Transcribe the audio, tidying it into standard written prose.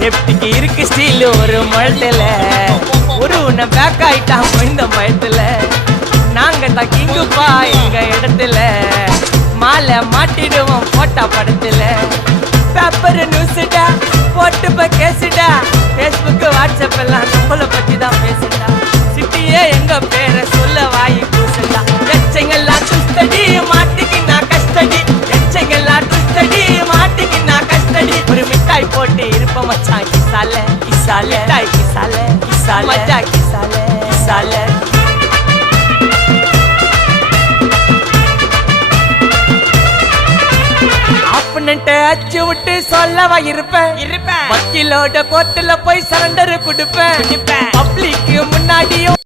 சேஃப்டிக்கு இருக்கு ஸ்டீல் ஒரு முழத்துல ஒரு உன்னை பேக் ஆயிட்டான் இந்த பயத்துல நாங்க தான் கிங்குப்பா எங்க இடத்துல மாலை மாட்டிடுவோம் போட்டா படத்துல பேப்பர் நியூஸ்டா போட்டு கேசுடா ஃபேஸ்புக் வாட்ஸ்அப் எல்லாம் நம்மளை பத்தி தான் பேசுடா சிட்டியே எங்க பேரை சொல்ல வாய் கூசுடா எச்சங்கெல்லாம் துஸ்தடி மாட்டிக்கினா கஸ்டடி எச்சங்கெல்லாம் துஸ்தடி மாட்டிக்கினா கஸ்டடி ஒரு மிட்டாய் போட்டு இருப்ப மச்சான் கிசால கிசால மிட்டாய் கிசால கிசால மச்சா கிசால கிசால அச்சு விட்டு சொல்லவா இருப்பேன் வக்கீலோட கோர்ட்டுல போய் சரண்டர் கொடுப்பேன் பப்ளிக்கு முன்னாடியும்